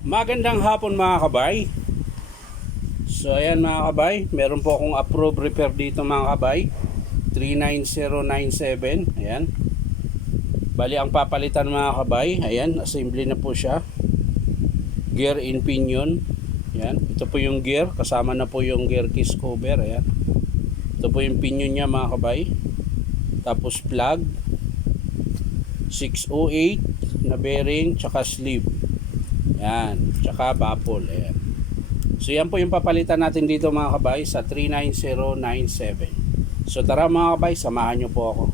Magandang hapon mga kabay. So ayan mga kabay, meron po akong approved repair dito mga kabay, 39097. Ayan. Bali ang papalitan mga kabay, ayan, assembly na po siya. Gear in pinion. Ayan, ito po yung gear, kasama na po yung gear case cover. Ayan. Ito po yung pinion niya mga kabay. Tapos plug 608 na bearing, tsaka sleeve. Ayan, tsaka baffle. Ayan. So yan po yung papalitan natin dito mga kabay sa 39097. So tara mga kabay, samahan nyo po ako.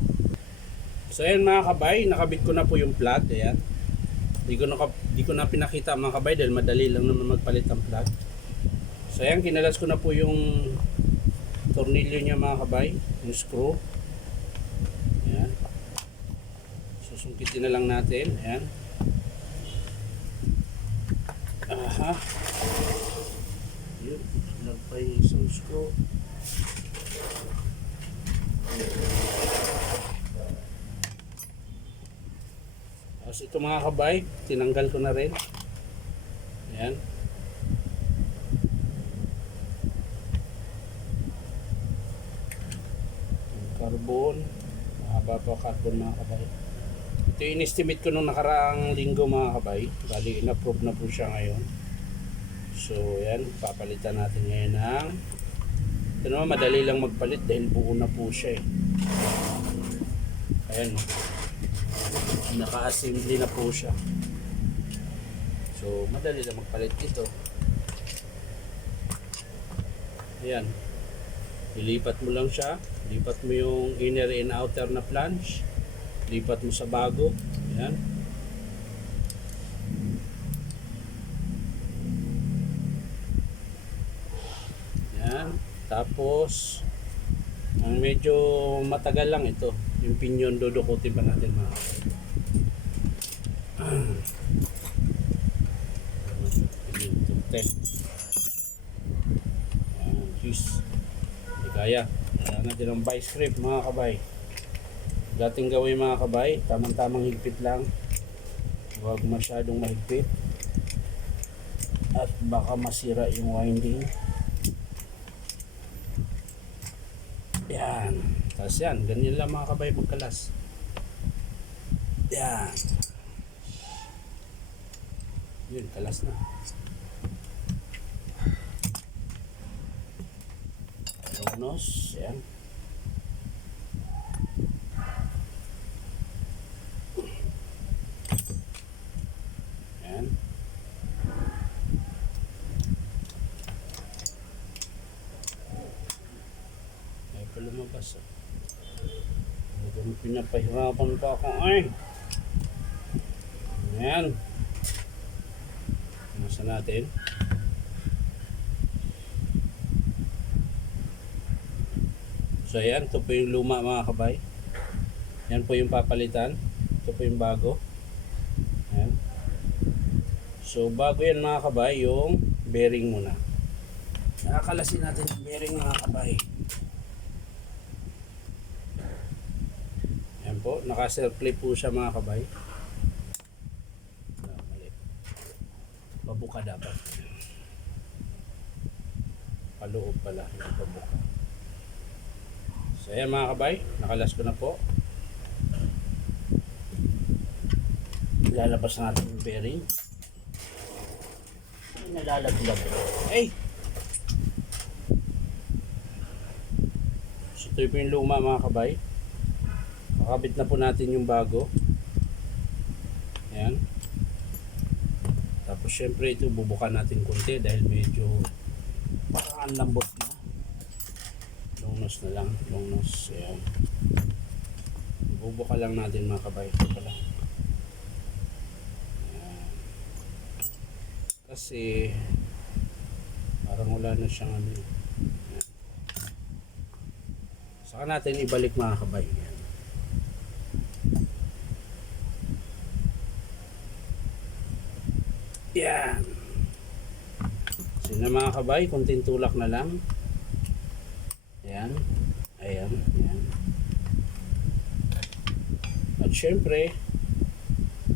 So ayan mga kabay, nakabit ko na po yung plug. Ayan. Di ko na pinakita mga kabay dahil madali lang naman magpalit ng plug. So ayan, kinalas ko na po yung tornilyo niya mga kabay, yung screw. Ayan. Susungkitin na lang natin. Ayan. Aha. Yun, nagpay isang screw. Tapos ito mga kabay, tinanggal ko na rin. Ayan. Carbon. Mahaba pa carbon mga kabay. Ito yung in-estimate ko nung nakaraang linggo mga kabay. Bali, in-approve na po siya ngayon. So, yan. Papalitan natin ngayon ng... Ito naman, madali lang magpalit dahil buo na po siya eh. Ayan. Naka-assembly na po siya. So, madali lang magpalit ito. Ayan. Ilipat mo lang siya. Lipat mo yung inner and outer na flange. Lipat mo sa bago. Ayan. Ayan. Tapos, ang medyo matagal lang ito. Yung pinion, dudukutin pa natin mga pinion tukte. Ayan. Jeez. Hindi kaya. Kaya natin ang vice grip mga kabay. Dating gawin mga kabay, tamang-tamang higpit lang. Huwag masyadong mahigpit. At baka masira yung winding. Yan. Tapos yan, ganyan lang mga kabay magkalas. Yan. Yun, kalas na. Lognos, yan. Lumabas. Pinapahirapan pa ako ay. Ayan. Nasa natin. So ayan, ito po yung luma mga kabay. Yan po yung papalitan. Ito po yung bago. Ayan. So bago yan mga kabay, yung bearing muna. Nakakalasin natin yung bearing mga kabay. Po, naka-circle po siya mga kabay. Mali. Babuka dapat. Paloob pala, yung babuka. So ayan mga kabay, nakalas ko na po. Lalabas natin yung bearing. Nalalaglag. Hey! So ito yung luma mga kabay. Kakabit na po natin yung bago. Ayan. Tapos syempre ito bubukan natin konti dahil medyo parang ang lambot na. Longnos na lang. Longnos. Ayan. Bubuka lang natin mga kabay. Ito pala. Ayan. Kasi parang wala na siyang ano. Ayan. Saka natin ibalik mga kabay. Ayan. Yan. So na mga kabay, konting tulak na lang. Ayan. Ayan. Ayan. At syempre,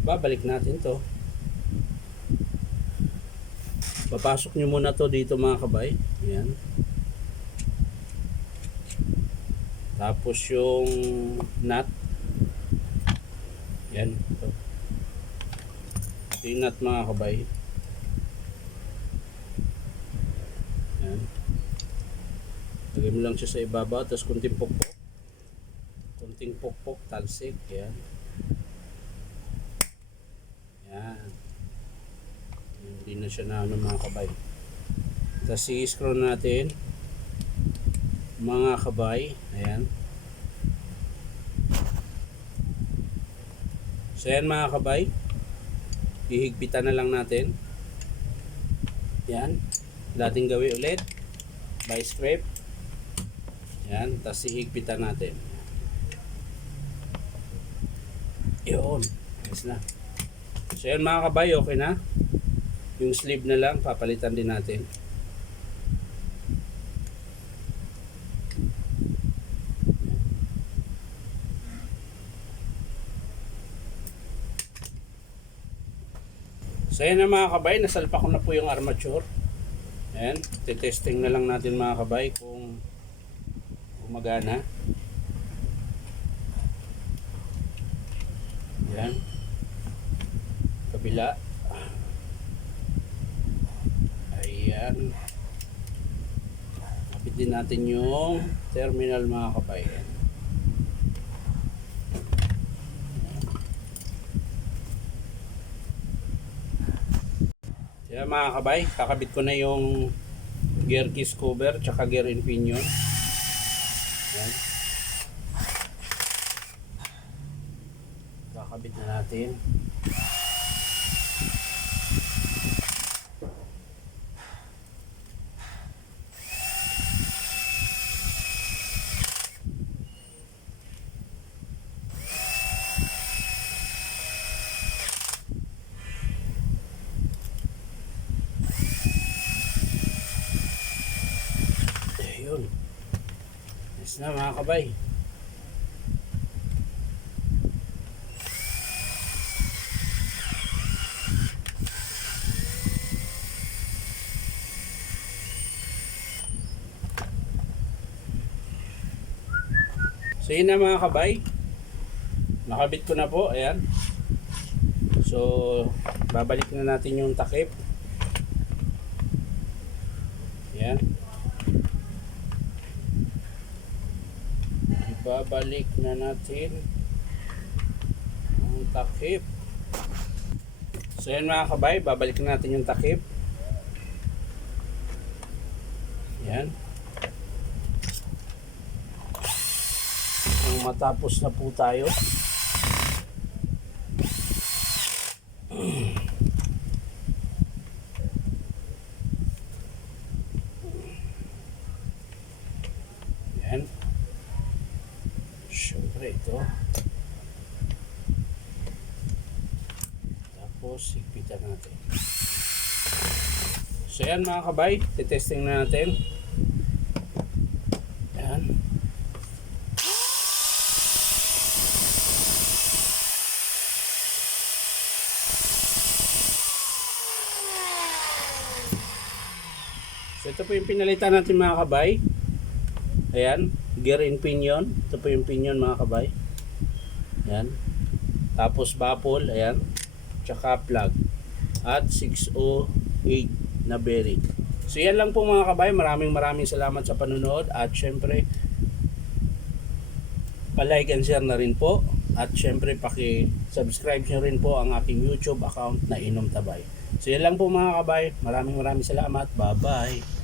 babalik natin to. Papasok nyo muna to dito mga kabay. Ayan. Tapos yung nut. Yan. Ito. Yung nut mga kabay. Yan. Lagay mo lang siya sa ibabaw. Tapos kunting pokpok. Kunting pokpok. Talsik. Yan. Yan. Hindi na siya na ano mga kabay. Tapos i-screw natin mga kabay. Ayan. So yan mga kabay, hihigpitan na lang natin. Yan. Dating gawin ulit by scrape. Yan. Tapos hihigpitan natin. Yun. Ayos na. So yan mga kabay, okay na. Yung sleeve na lang papalitan din natin. So yan na mga kabay, nasalpa ko na po yung armature. Ayan, titesting na lang natin mga kabay kung gumagana. Ayan. Kabila. Ayan. Kapit din natin yung terminal mga kabay. Kaya mga kabay, kakabit ko na yung gear keys cover tsaka gear and pinion. Yan. Kakabit na natin. Ayun. Yes na mga kabay. So yun na mga kabay. Nakabit ko na po. Ayan. So babalik na natin yung takip. Ayan. Babalik na natin ang takip. So yan mga kabay, babalik na natin yung takip. Yan. Kung matapos na po tayo. Yan. Siyempre ito. Tapos higpitan natin. So yan mga kabay, titesting na natin. Yan. So ito po yung pinalitan natin mga kabay. Ayan, gear and pinion. Ito po yung pinion mga kabay. Ayan. Tapos baffle, ayan. Tsaka plug. At 608 na bearing. So yan lang po mga kabay. Maraming salamat sa panonood. At syempre, pa-like and share na rin po. At syempre, paki-subscribe nyo rin po ang aking YouTube account na Inom Tabay. So yan lang po mga kabay. Maraming salamat. Bye-bye.